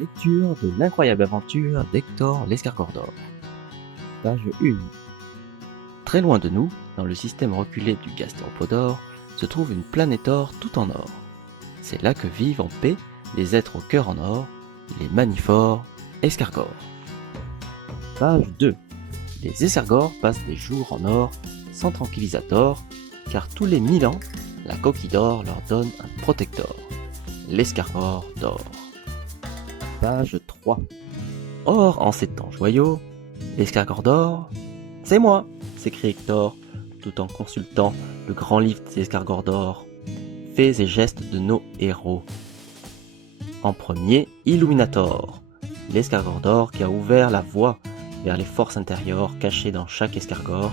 Lecture de l'incroyable aventure d'Hector l'escargot d'or. Page 1. Très loin de nous, dans le système reculé du Gastéropodore, se trouve une planétor tout en or. C'est là que vivent en paix les êtres au cœur en or, les maniforts escargors. Page 2. Les escargors passent des jours en or sans tranquillisator, car tous les 1000 ans, la coquille d'or leur donne un protector, l'escargor d'or. Page 3. Or, en ces temps joyaux, l'escargor d'or, c'est moi, s'écrie Hector, tout en consultant le grand livre des escargors d'or, faits et gestes de nos héros. En premier, Illuminator, l'escargor d'or qui a ouvert la voie vers les forces intérieures cachées dans chaque escargor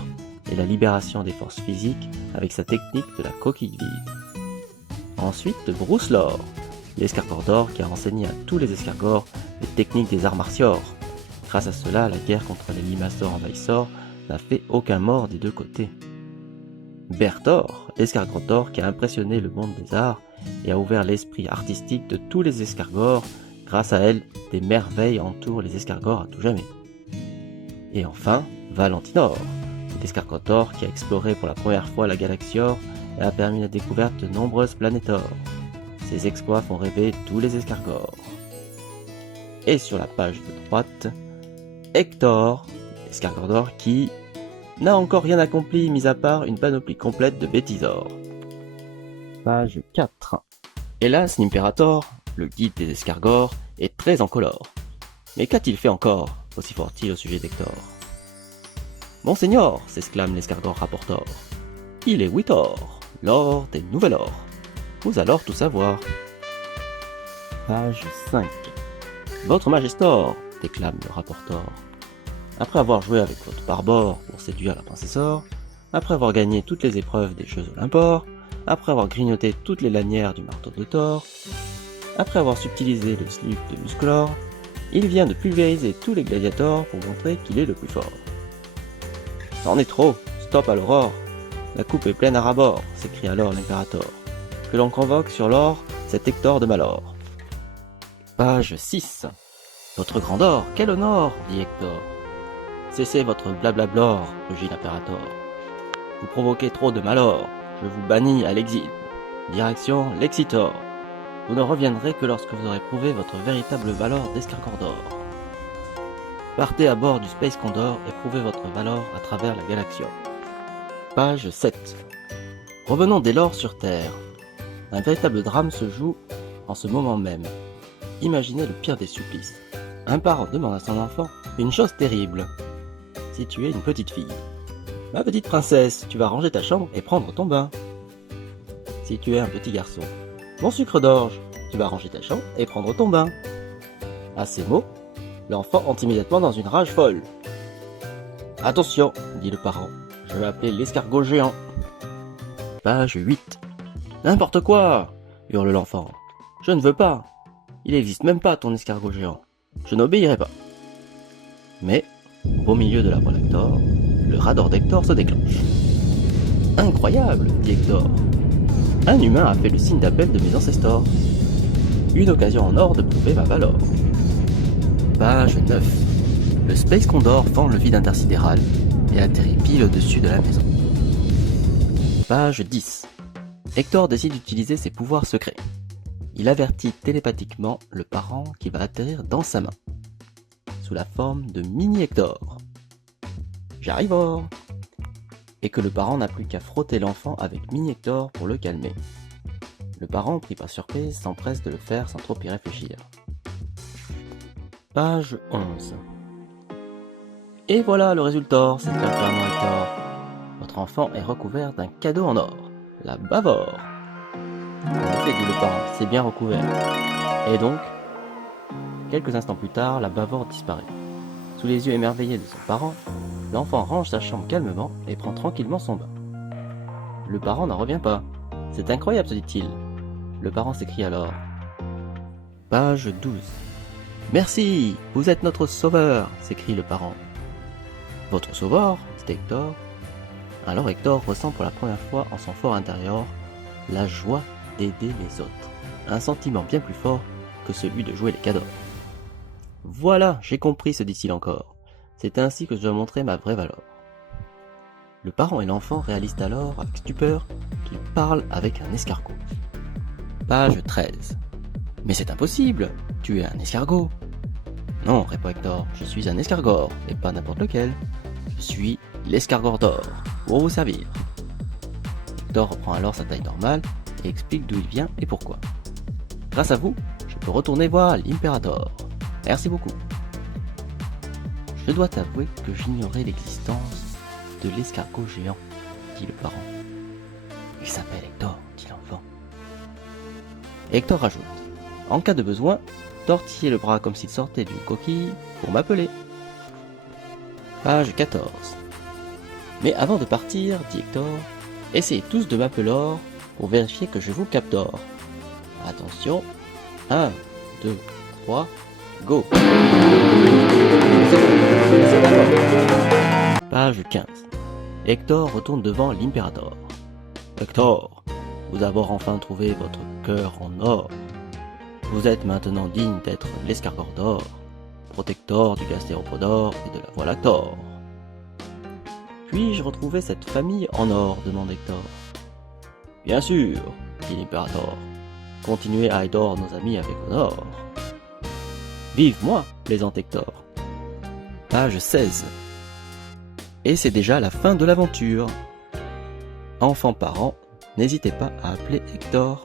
et la libération des forces physiques avec sa technique de la coquille vide. Ensuite, Bruce Lore, l'escargor d'or qui a enseigné à tous les escargors les techniques des arts martiaux. Grâce à cela, la guerre contre les limaçors envahisseurs n'a fait aucun mort des deux côtés. Berthor, l'escargor d'or qui a impressionné le monde des arts et a ouvert l'esprit artistique de tous les escargors. Grâce à elle, des merveilles entourent les escargors à tout jamais. Et enfin, Valentinor, l'escargor d'or qui a exploré pour la première fois la galaxior et a permis la découverte de nombreuses planétors. Ses exploits font rêver tous les escargors. Et sur la page de droite, Hector, l'escargor d'or qui n'a encore rien accompli mis à part une panoplie complète de bêtisors. Page 4. Hélas, l'Imperator, le guide des escargors, est très incolore. Mais qu'a-t-il fait encore, aussi fort-il au sujet d'Hector? Monseigneur, s'exclame l'escargor rapporteur, il est Witor, l'or des nouvel or. Vous alors tout savoir. Page 5. Votre Majestor, déclame le rapporteur. Après avoir joué avec votre barbore pour séduire la princessor, après avoir gagné toutes les épreuves des Jeux Olympores, après avoir grignoté toutes les lanières du marteau de Thor, après avoir subtilisé le slip de Musculor, il vient de pulvériser tous les gladiators pour montrer qu'il est le plus fort. C'en est trop, stop à l'aurore. La coupe est pleine à ras-bord, s'écrie alors l'impérator. Que l'on convoque sur l'or cet Hector de Malor. Page 6. Votre grandeur, quel honneur, dit Hector. Cessez votre blablablor, rugit l'impérator. Vous provoquez trop de malheur, je vous bannis à l'exil. Direction l'Exitor. Vous ne reviendrez que lorsque vous aurez prouvé votre véritable valeur d'escargor d'or. Partez à bord du Space Condor et prouvez votre valeur à travers la galaxie. Page 7. Revenons dès lors sur Terre. Un véritable drame se joue en ce moment même. Imaginez le pire des supplices. Un parent demande à son enfant une chose terrible. Si tu es une petite fille, ma petite princesse, tu vas ranger ta chambre et prendre ton bain. Si tu es un petit garçon, mon sucre d'orge, tu vas ranger ta chambre et prendre ton bain. À ces mots, l'enfant entre immédiatement dans une rage folle. Attention, dit le parent, je vais appeler l'escargot géant. Page 8. N'importe quoi, hurle l'enfant. Je ne veux pas. Il n'existe même pas ton escargot géant. Je n'obéirai pas. Mais, au beau milieu de la voie d'Hector, le radar d'Hector se déclenche. Incroyable, dit Hector. Un humain a fait le signe d'appel de mes ancestors. Une occasion en or de prouver ma valeur. Page 9. Le Space Condor fend le vide intersidéral et atterrit pile au-dessus de la maison. Page 10. Hector décide d'utiliser ses pouvoirs secrets. Il avertit télépathiquement le parent qui va atterrir dans sa main, sous la forme de mini-Hector. J'arrive or. Et que le parent n'a plus qu'à frotter l'enfant avec mini-Hector pour le calmer. Le parent, pris par surprise, s'empresse de le faire sans trop y réfléchir. Page 11. Et voilà le résultat, s'éclame fièrement Hector. Votre enfant est recouvert d'un cadeau en or, la bavor. En effet, dit le parent, c'est bien recouvert. Et donc, quelques instants plus tard, la bavor disparaît. Sous les yeux émerveillés de son parent, l'enfant range sa chambre calmement et prend tranquillement son bain. Le parent n'en revient pas. C'est incroyable, se dit-il. Le parent s'écrie alors. Page 12. Merci, vous êtes notre sauveur, s'écrie le parent. Votre sauveur, dit Hector. Alors Hector ressent pour la première fois en son fort intérieur la joie d'aider les autres. Un sentiment bien plus fort que celui de jouer les cadors. Voilà, j'ai compris, se dit-il encore. C'est ainsi que je dois montrer ma vraie valeur. Le parent et l'enfant réalisent alors, avec stupeur, qu'ils parlent avec un escargot. Page 13. Mais c'est impossible, tu es un escargot. Non, répond Hector, je suis un escargot, et pas n'importe lequel. Je suis l'escargot d'or, pour vous servir. Hector reprend alors sa taille normale et explique d'où il vient et pourquoi. Grâce à vous, je peux retourner voir l'impérator. Merci beaucoup. Je dois t'avouer que j'ignorais l'existence de l'escargot géant, dit le parent. Il s'appelle Hector, dit l'enfant. Hector rajoute, en cas de besoin, tortillez le bras comme s'il sortait d'une coquille pour m'appeler. Page 14. Mais avant de partir, dit Hector, essayez tous de m'appeler pour vérifier que je vous capture. Attention, 1, 2, 3, go. Page 15. Hector retourne devant l'impérator. Hector, vous avez enfin trouvé votre cœur en or. Vous êtes maintenant digne d'être l'escargot d'or, protecteur du gastéropodore et de la voie lactor. Puis-je retrouver cette famille en or, demande Hector. Bien sûr, dit l'impérator. Continuez à aider nos amis avec l'or. Vive moi, plaisante Hector. Page 16. Et c'est déjà la fin de l'aventure. Enfants parents, n'hésitez pas à appeler Hector